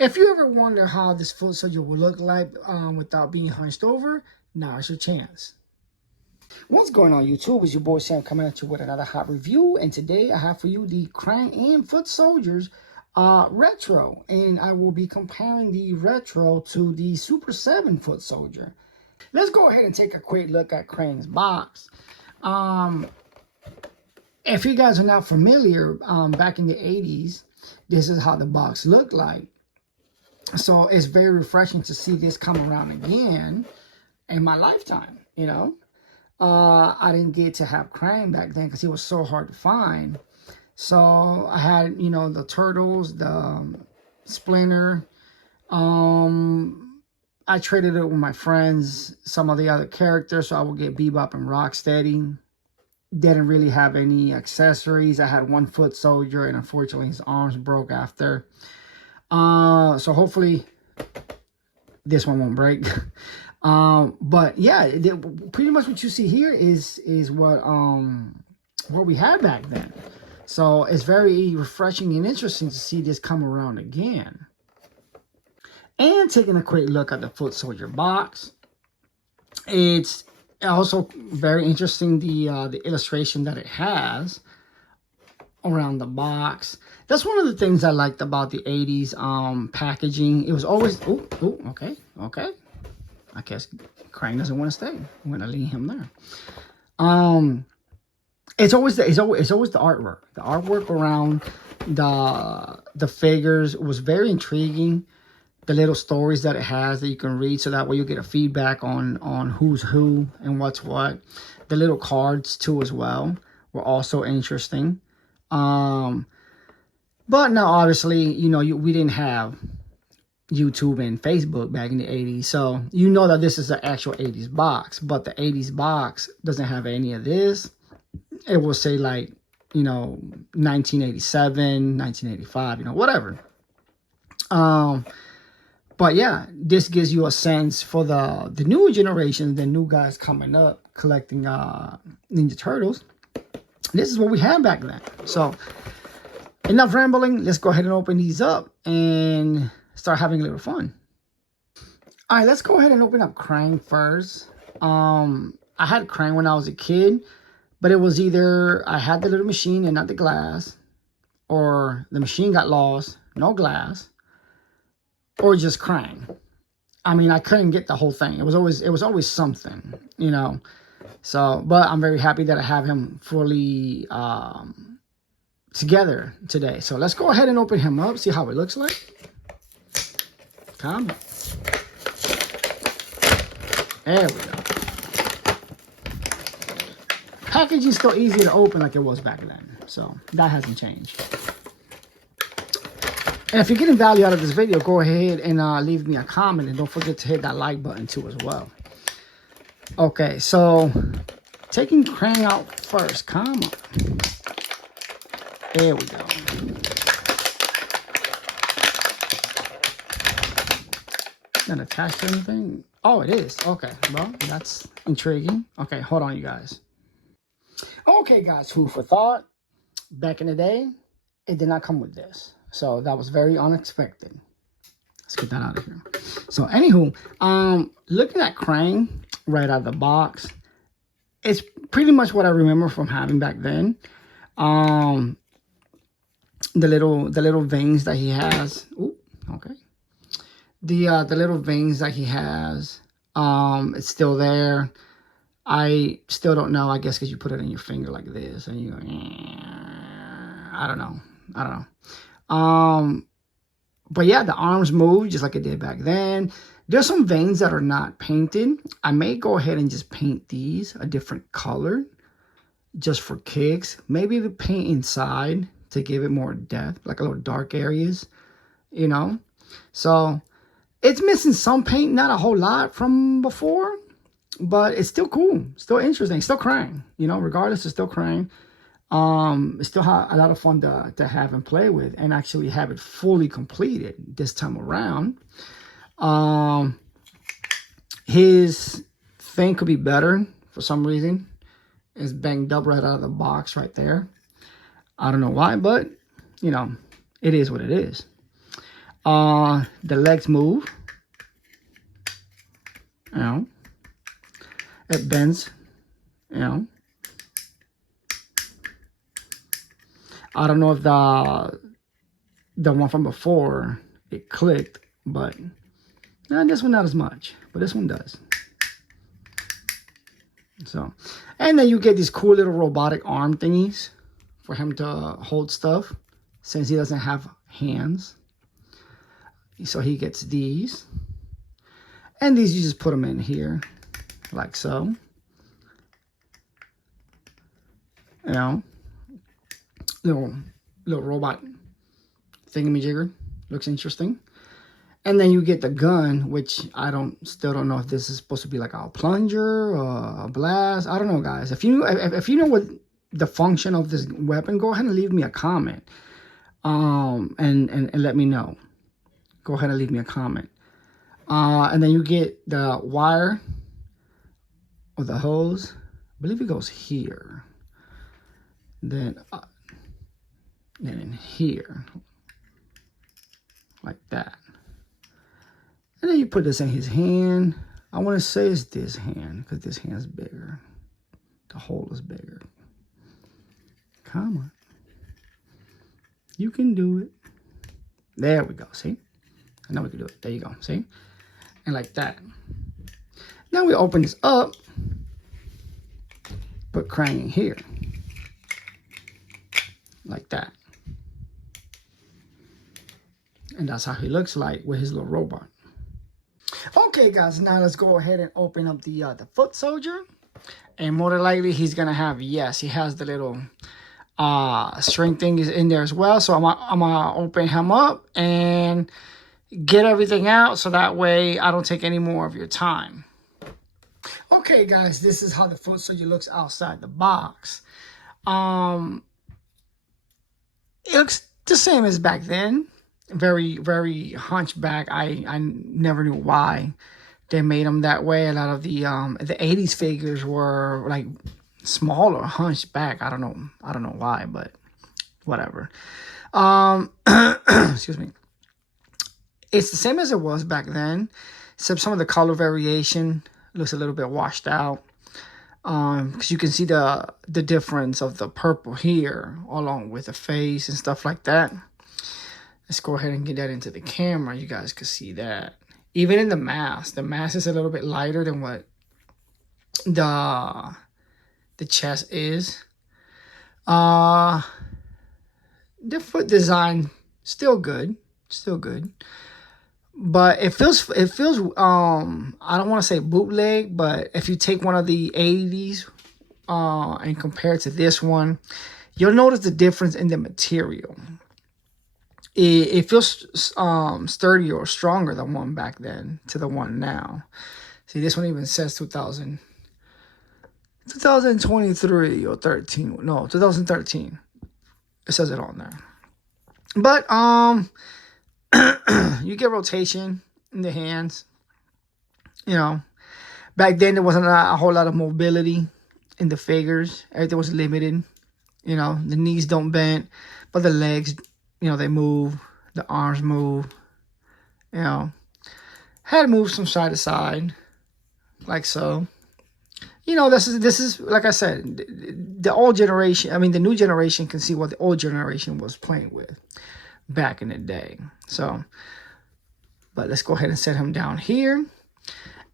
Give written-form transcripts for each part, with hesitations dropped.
If you ever wonder how this foot soldier will look like without being hunched over, now's your chance. What's going on, YouTube? It's your boy Sam coming at you with another hot review, and today I have for you the KRANG and Foot Soldiers retro, and I will be comparing the retro to the Super 7 Foot Soldier. Let's go ahead and take a quick look at KRANG's box. If you guys are not familiar, back in the 80s, this is how the box looked like. So it's very refreshing to see this come around again in my lifetime, you know. I didn't get to have KRANG back then because it was so hard to find. So I had, you know, the Turtles, the Splinter. I traded it with my friends, some of the other characters, so I would get Bebop and Rocksteady. Didn't really have any accessories. I had one Foot Soldier, and unfortunately his arms broke after. So hopefully this one won't break. But yeah, pretty much what you see here is what we had back then. So it's very refreshing and interesting to see this come around again. And taking a quick look at the Foot Soldier box, it's also very interesting, the illustration that it has around the box. That's one of the things I liked about the 80s packaging. It was always okay. I guess KRANG doesn't want to stay. I'm gonna leave him there. It's always the artwork. The artwork around the figures was very intriguing. The little stories that it has that you can read, so that way you get a feedback on who's who and what's what. The little cards too as well were also interesting. But now obviously, you know, we didn't have YouTube and Facebook back in the 80s, so you know that this is an actual 80s box. But the 80s box doesn't have any of this. It will say, like, you know, 1987, 1985, you know, whatever. But yeah, this gives you a sense for the new generation, the new guys coming up collecting Ninja Turtles. This is what we had back then. So enough rambling. Let's go ahead and open these up and start having a little fun. All right, let's go ahead and open up KRANG first. I had KRANG when I was a kid, but it was either I had the little machine and not the glass, or the machine got lost, no glass, or just KRANG. I mean, I couldn't get the whole thing. It was always something, you know. So, but I'm very happy that I have him fully together today. So let's go ahead and open him up, see how it looks like. Come on. There we go. Packaging's still easy to open like it was back then. So that hasn't changed. And if you're getting value out of this video, go ahead and leave me a comment. And don't forget to hit that like button too as well. Okay, so taking KRANG out first. Come on. There we go. Not attached to anything? Oh, it is. Okay, well, that's intriguing. Okay, hold on, you guys. Okay, guys, food for thought. Back in the day, it did not come with this. So that was very unexpected. Let's get that out of here. So anywho, looking at KRANG right out of the box, it's pretty much what I remember from having back then. The little veins that he has. Ooh, okay. The little veins that he has, it's still there. I still don't know, I guess, because you put it in your finger like this and you go, I don't know. But yeah, the arms move just like it did back then. There's some veins that are not painted. I may go ahead and just paint these a different color just for kicks. Maybe the paint inside to give it more depth, like a little dark areas, you know. So it's missing some paint, not a whole lot from before, but it's still cool, still interesting, still KRANG, you know. Regardless, it's still KRANG. It's still a lot of fun to have and play with, and actually have it fully completed this time around. His thing could be better for some reason. It's banged up right out of the box right there. I don't know why, but you know, it is what it is. The legs move. You know, it bends. You know, I don't know if the one from before it clicked, but this one not as much, but this one does. So, and then you get these cool little robotic arm thingies for him to hold stuff, since he doesn't have hands. So he gets these, and these you just put them in here, like so. You know, little robot thingamajigger. Looks interesting. And then you get the gun, which I still don't know if this is supposed to be like a plunger or a blast. I don't know, guys. If you know what the function of this weapon, go ahead and leave me a comment. And let me know. Go ahead and leave me a comment. And then you get the wire or the hose. I believe it goes here. Then in here, like that. And then you put this in his hand. I want to say it's this hand, because this hand's bigger. The hole is bigger. Come on. You can do it. There we go, see? I know we can do it. There you go, see? And like that. Now we open this up. Put KRANG in here. Like that. And that's how he looks like with his little robot. Okay, guys, now let's go ahead and open up the foot soldier. And more than likely, he's going to have, yes, he has the little string thing is in there as well. So I'm gonna open him up and get everything out, so that way I don't take any more of your time. Okay, guys, this is how the foot soldier looks outside the box. It looks the same as back then. Very, very hunchback. I never knew why they made him that way. A lot of the 80s figures were like smaller, hunchback. I don't know why, but whatever. Excuse me. It's the same as it was back then, except some of the color variation looks a little bit washed out. Because you can see the difference of the purple here, along with the face and stuff like that. Let's go ahead and get that into the camera. You guys can see that. Even in the mask is a little bit lighter than what the chest is. The foot design still good, but it feels I don't want to say bootleg, but if you take one of the 80s and compare it to this one, you'll notice the difference in the material. It feels sturdier or stronger, the one back then to the one now. See, this one even says 2023 or 13. No, 2013. It says it on there. But you get rotation in the hands. You know, back then there wasn't a whole lot of mobility in the figures. Everything was limited. You know, the knees don't bend, but the legs, you know, they move. The arms move. You know, had to move from side to side, like so. You know, this is like I said, the old generation. I mean, the new generation can see what the old generation was playing with back in the day. So, but let's go ahead and set him down here.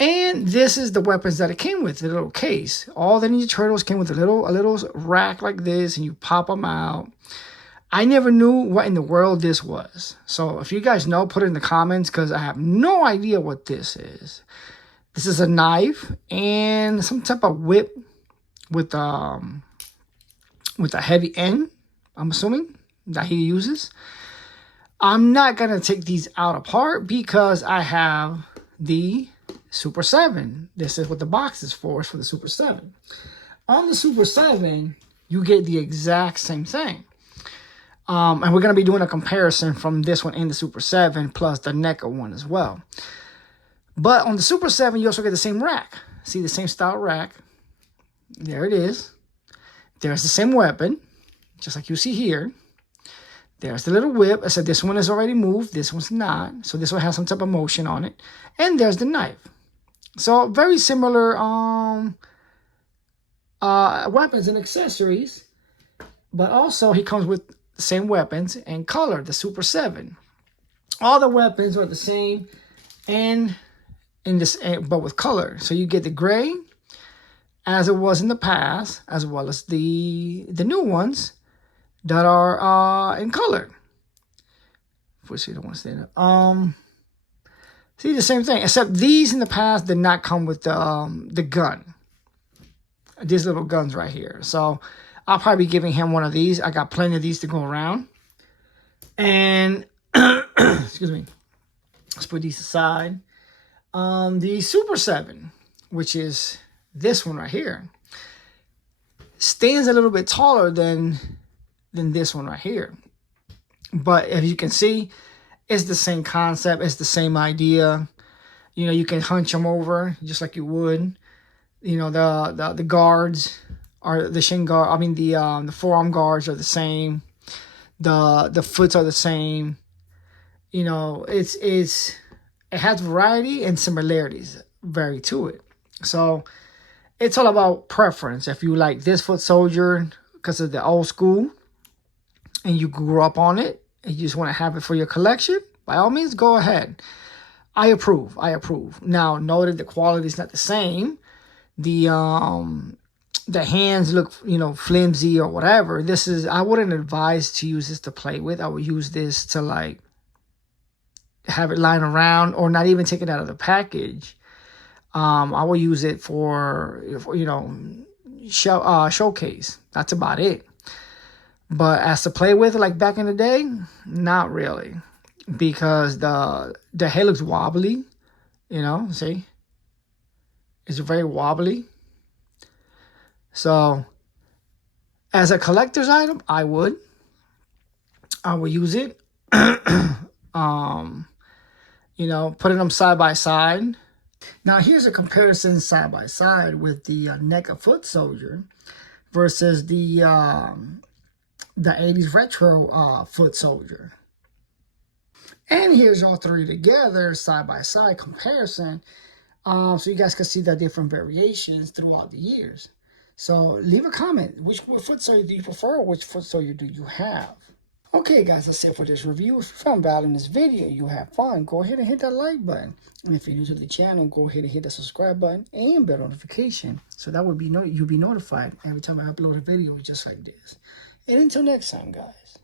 And this is the weapons that it came with, the little case. All the Ninja Turtles came with a little rack like this, and you pop them out. I never knew what in the world this was. So if you guys know, put it in the comments, because I have no idea what this is. This is a knife and some type of whip with a heavy end, I'm assuming, that he uses. I'm not going to take these out apart because I have the Super 7. This is what the box is for the Super 7. On the Super 7, you get the exact same thing. And we're going to be doing a comparison from this one and the Super 7 plus the NECA one as well. But on the Super 7, you also get the same rack. See the same style rack. There it is. There's the same weapon, just like you see here. There's the little whip. I said this one is already moved. This one's not. So this one has some type of motion on it. And there's the knife. So very similar weapons and accessories. But also he comes with the same weapons and color, the Super 7. All the weapons are the same and but with color. So you get the gray as it was in the past, as well as the new ones that are in color. Which you don't want to stand up. See the same thing, except these in the past did not come with the gun. These little guns right here. So I'll probably be giving him one of these. I got plenty of these to go around. And excuse me. Let's put these aside. The Super 7, which is this one right here, stands a little bit taller than this one right here. But if you can see, it's the same concept. It's the same idea. You know, you can hunch them over just like you would. You know, the guards are the shin guard. I mean, the forearm guards are the same. The foots are the same. You know, it has variety and similarities vary to it. So it's all about preference. If you like this foot soldier because of the old school and you grew up on it and you just want to have it for your collection, by all means, go ahead. I approve. I approve. Now, note that the quality is not the same. The hands look, you know, flimsy or whatever. I wouldn't advise to use this to play with. I would use this to like have it lying around or not even take it out of the package. I will use it for you know, showcase. That's about it. But as to play with, like back in the day, not really, because the head looks wobbly. You know, see, it's very wobbly. So, as a collector's item, I would use it. You know, putting them side by side. Now, here's a comparison side by side with the NECA foot soldier versus the 80s retro foot soldier. And here's all three together, side by side comparison. So you guys can see the different variations throughout the years. So leave a comment. Which foot soldier do you prefer? Which foot soldier do you have? Okay, guys, that's it for this review. If you found value in this video, you have fun, go ahead and hit that like button. And if you're new to the channel, go ahead and hit the subscribe button and bell notification. So that would be you'll be notified every time I upload a video just like this. And until next time, guys.